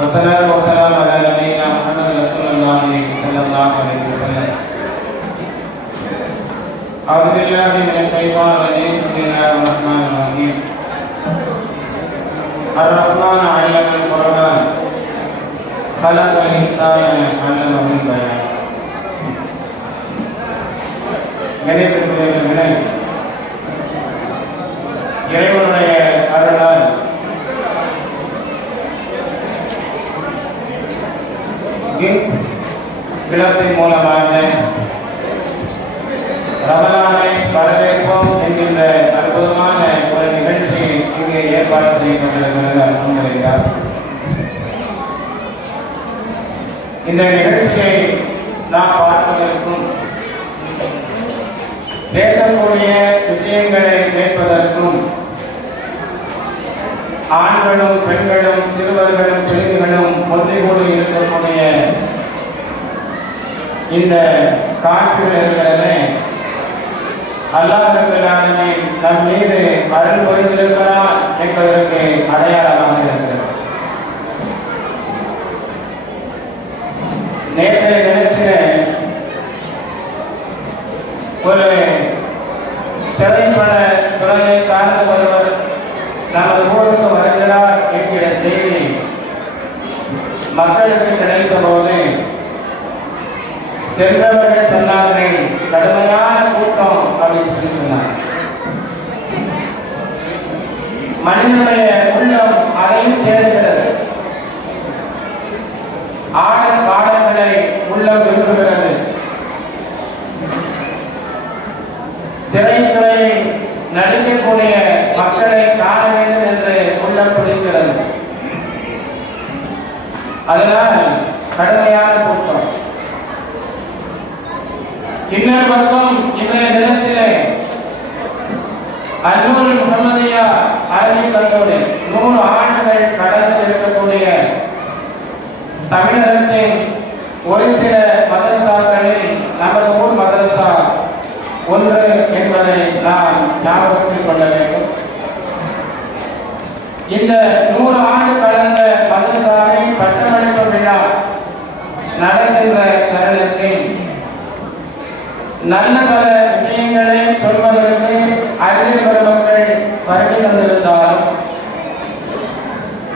والصلاة والسلام على نبينا محمد رسول الله صلى الله عليه وسلم أعوذ بالله من الشيطان الرجيم بسم الله الرحمن الرحيم الرحمن علم القرآن خلق الإنسان علمه البيان கணிதத்துறை இந்த நிகழ்ச்சியை நாம் பார்ப்பதற்கும் பேசக்கூடிய விஷயங்களை கேட்பதற்கும் ஆண்களும் பெண்களும் சிறுவர்களும் சிறுமிகளும் ஒன்றிகூடி இருக்கக்கூடிய இந்த காற்றில் இருக்கிறது அல்லாஹ் நம் மீது அருள் புரிந்திருக்கிறார் என்பதற்கு அடையாளமாக இருக்கிறது நேற்றைய தினத்தில் ஒரு திரைப்பட துறையை சார்ந்த ஒருவர் நமது ஊருக்கு வருகிறார் என்கிற செய்தி மக்களுக்கு கிடைத்த போது சென்றவர்கள் சொன்னார்கள் கடுமையான கூட்டம் அப்படின்னு சொல்லி சொன்னார் மனிதனுடைய உள்ளம் அதையும் சேர்க்கிறது ஆடல் உள்ளம் விரும்புகிறது நடிக்கக்கூடிய மக்களை காண வேண்டும் என்று உள்ளம் பிடிக்கிறது அதனால் கடுமையான கூட்டம். இன்னொரு பக்கம் இன்றைய தினத்திலே அன்னூர் முகமதியா அரபி கல்லூரி நூறு ஆண்டுகள் கடந்து இருக்கக்கூடிய தமிழகத்தின் ஒரு சில மதரசாக்களில் நமது ஊர் மதரசா ஒன்று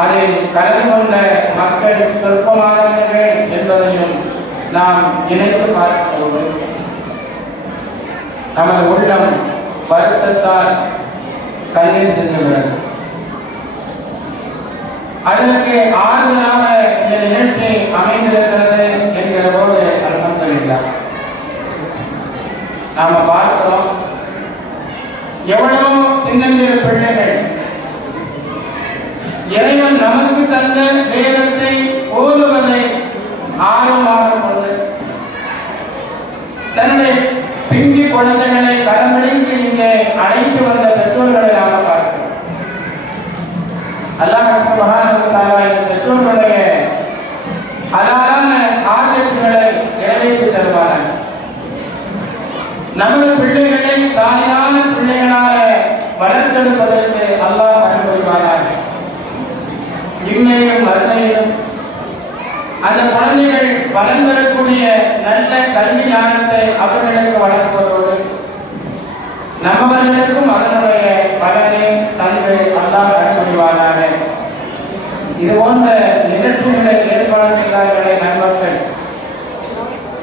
அதை கலந்து கொண்ட மக்கள் சொற்பமானவர்கள் என்பதையும் நாம் இணைத்து பார்க்கிறோம் நமது உள்ளம் வருத்தத்தால் கண்ணீர் சென்றுகிறது அதற்கு ஆறுதலாக இந்த நிகழ்ச்சி அமைந்தது என்கிற போது அல்ஹம்துலில்லாஹ் நாம பார்க்கிறோம் எவ்வளவு சின்னஞ்சிறு பிள்ளைகள் இறைவன் நமக்கு தந்த வேதத்தை ஓதுவதை ஆர்வமாக கொண்டு தன்னுடைய பிஞ்சு குழந்தைகளை கரமடிந்து இங்கே அழைத்து வந்த பெற்றோர்களை நாம பார்க்கிறோம் அல்லாஹ் சுபஹானஹு இந்த பெற்றோர்களுடைய அழகான ஆசைகளை நிறைவேற்றி தருவார்கள் நமது பிள்ளைகளை தாயான பிள்ளைகளாக வளர்த்தெடுப்பதற்கு அல்லாஹ் அனுபவிப்பார்கள் இம்மையும் மறுமையிலும் அந்த குழந்தைகள் வளர்ந்தரக்கூடிய நல்ல கல்வி ஞானத்தை அவர்களுக்கு வளர்ப்பதோடு நம்மவர்களுக்கும் அதனுடைய பலனை தந்தை அல்லாஹ் கண்டுபிடிவானாக இது போன்ற நிகழ்ச்சிகளை ஏற்பாடு செய்தார்களே நண்பர்கள்.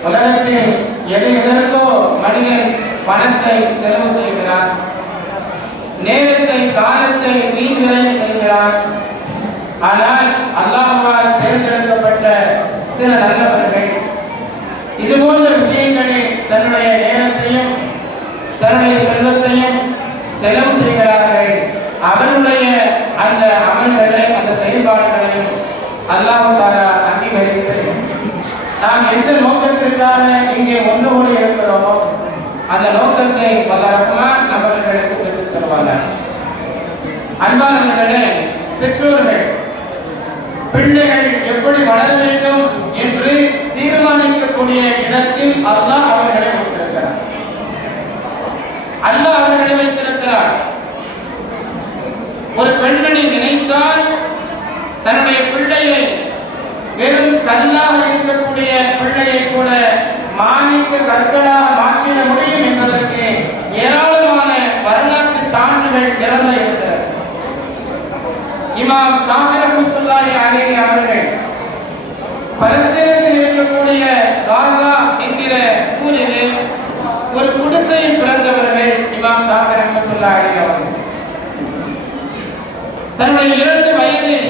உலகத்தில் எது எதற்கோ மனிதன் பணத்தை செலவு செய்கிறான் நேரத்தை காலத்தை வீண்விரை செய்கிறான் ஆனால் அல்லாஹால் தேர்ந்தெடுக்கப்பட்ட சில நல்லவர்கள். இது போன்ற விஷயங்களில் தன்னுடைய நேரத்தையும் தன்னுடைய செல்வத்தையும் செலவு செய்கிறார்கள். அவருடைய அந்த அமல்களை அந்த செயல்பாடுகளையும் அல்லாஹ் தாரா அங்கீகரித்து நாம் எந்த நோக்கத்திற்காக இங்கே ஒன்று கூடி இருக்கிறோமோ அந்த நோக்கத்தை வல்ல ரஹ்மான் நம்மர்களுக்கு பெற்றுத் தருவாங்க அன்பானவர்களே பெற்றோர்கள் பிள்ளைகள் எப்படி வளர வேண்டும் என்று தீர்மானிக்கக்கூடிய இடத்தில் அல்லாஹ் அவர்களை வைத்திருக்கிறார் அல்லாஹ் அவர்களை வைத்திருக்கிறார். ஒரு பெண்மணி நினைத்தால் தன்னுடைய பிள்ளையை வெறும் கல்லாக இருக்கக்கூடிய பிள்ளையை கூட மாணிக்க கற்களாக இமாம் ஷாஃபி ரஹ்மத்துல்லாஹி அலைஹி அவர்கள் பலஸ்தீனத்தில் இருக்கக்கூடிய காசா என்கிற ஊரில் ஒரு குடிசையில் பிறந்தவர்கள் இமாம் ஷாஃபி ரஹ்மத்துல்லாஹி அவர்கள். தன்னுடைய இரண்டு வயதில்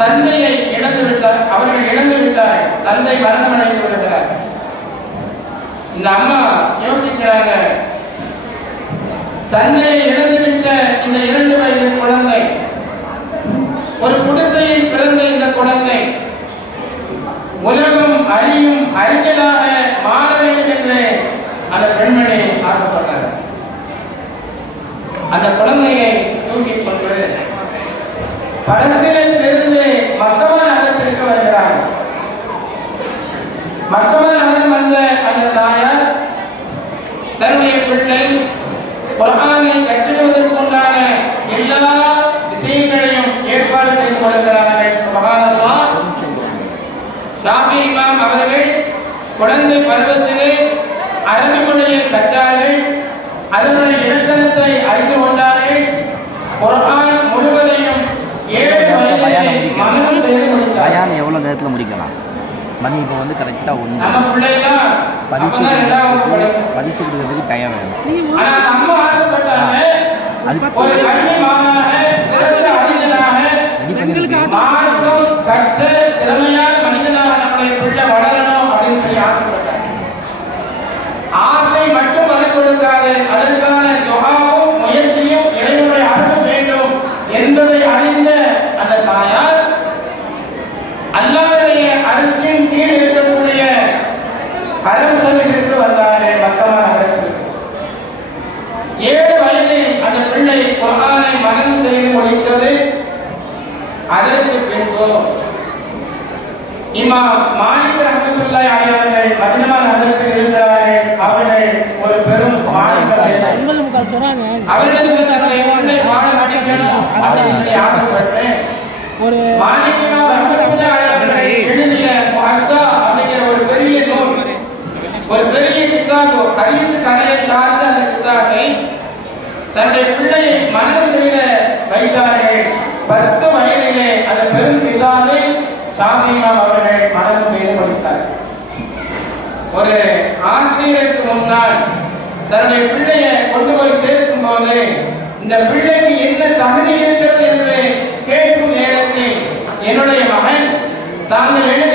தந்தையை இழந்து விட்டார் அவர்கள் இழந்து விட்டார் தந்தை மரணமடைந்து விடுகிறார். இந்த அம்மா யோசிக்கிறாங்க தந்தையை இழந்துவிட்ட இந்த இரண்டு Angela குழந்தை பருவத்திலே அரபி மொழியை கற்றார்கள். அதனுடைய இலக்கணத்தை அறிந்து கொண்டார்கள். குர்ஆன் முழுவதையும் ஏழு வயதிலே மனனம் செய்து முடித்தார். பயான் எவ்வளோ நேரத்தில் முடிக்கலாம்? மணி இப்போ வந்து கரெக்டாக ஒன்று. அப்பதான் ரெண்டாவது கொடுக்கறதுக்கு டைம் வேணும். ஆசைப்பட்டாங்க அது ஒரு கல்வி மாணவனாக சிறந்த அறிஞனாக ரெடி பண்ணி மார்க்கம் கற்ற திறமையான மனிதனாக நம்முடைய பிள்ளை வளரணும் அப்படின்னு சொல்லி ஆசைப்பட்டார் ஆசை மட்டும் வர கொடுக்காது அதற்கான துகாவும் முயற்சியும் இறைவனுடைய அருள் வேண்டும் என்பதை அறிந்த அந்த தாயார் அல்லாவுடைய அரசின் கீழ் இருக்கக்கூடிய கரம் சொல்லிட்டு வந்தார்கள் மக்கமான நகரத்திற்கு ஏழு வயதில் அந்த பிள்ளை குரானை மனனம் செய்து முடித்தது அதற்கு பின்பு இமாம் மாலிக் ரஹமத்துல்லாஹி அலைஹி அவர்கள் மதினா நகரத்தில் இருந்தார்கள் அவர்கள் ஒரு பெரும் மாநில ஒன்பது முக்கால் சொல்றாங்க அவர்களுக்கு தன்னுடைய பிள்ளை பாடம் படிக்கணும் அப்படின்னு சொல்லி ஆசைப்பட்டு ஒரு மாலிக் இமாம் ரஹமத்துல்லாஹி அலைஹி எழுதிய முஹத்தா அப்படிங்கிற ஒரு ஒரு பெரிய கிதாபு ஹதீஸ் கலையை சார்ந்த அந்த தன்னுடைய பிள்ளையை மனனம் செய்த வைத்தார்கள் பத்து வயதிலே அந்த பெரும் கிதாபை ஷாஃபிமாம் அவர்கள் செய்து முடித்தார் ஒரு ஆசிரியருக்கு முன்னால் தன்னுடைய பிள்ளையை கொண்டு போய் சேர்க்கும் போது இந்த பிள்ளைக்கு என்ன தகுதி இருக்கிறது என்று கேட்கும் நேரத்தில் என்னுடைய மகன் தாங்கள் எழுதிய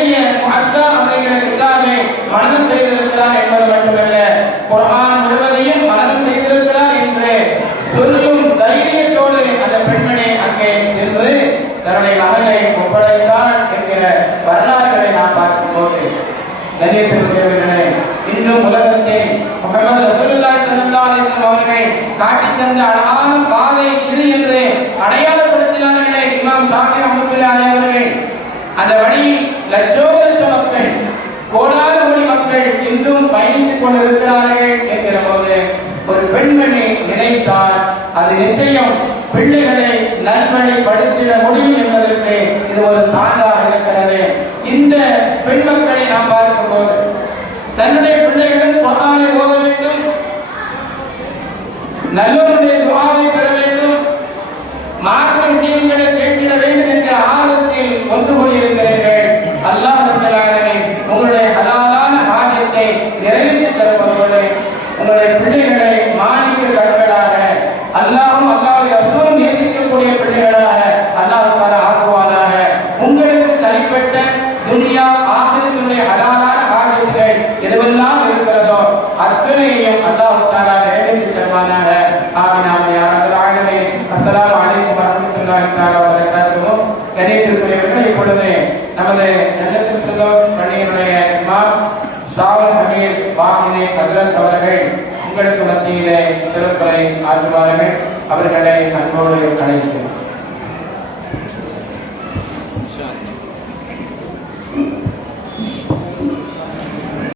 தந்த அழகான பாதை இது என்று அடையாளப்படுத்தினார்களே இமாம் ஷாஃபி ரஹ்மத்துல்லாஹி அலைஹி அவர்கள். அந்த வழியில் லட்சோ லட்ச மக்கள் கோடாறு கோடி மக்கள் இன்றும் பயணித்துக் கொண்டிருக்கிறார்கள் என்கிற போது ஒரு பெண்மணி நினைத்தால் அது நிச்சயம் பிள்ளைகளை நல்வழிப்படுத்திட முடியும் என்பதற்கு இது ஒரு சான்றாக இருக்கிறது. இந்த பெண் மக்களை நாம் பார்க்கும்போது தன்னுடைய பிள்ளைகளும் குர்ஆனை ஓத வேண்டும். நல்ல நிறைவேற்றிருக்கிறீர்கள் இப்பொழுது நமது நல்லத்தின் பிரதோஷ் பள்ளியினுடைய இமாம் சாவல் ஹமீர் வாங்கினே கதிரத் அவர்கள் உங்களுக்கு மத்தியிலே சிறப்புரை ஆற்றுவார்கள். அவர்களை அன்போடு அழைக்கிறேன்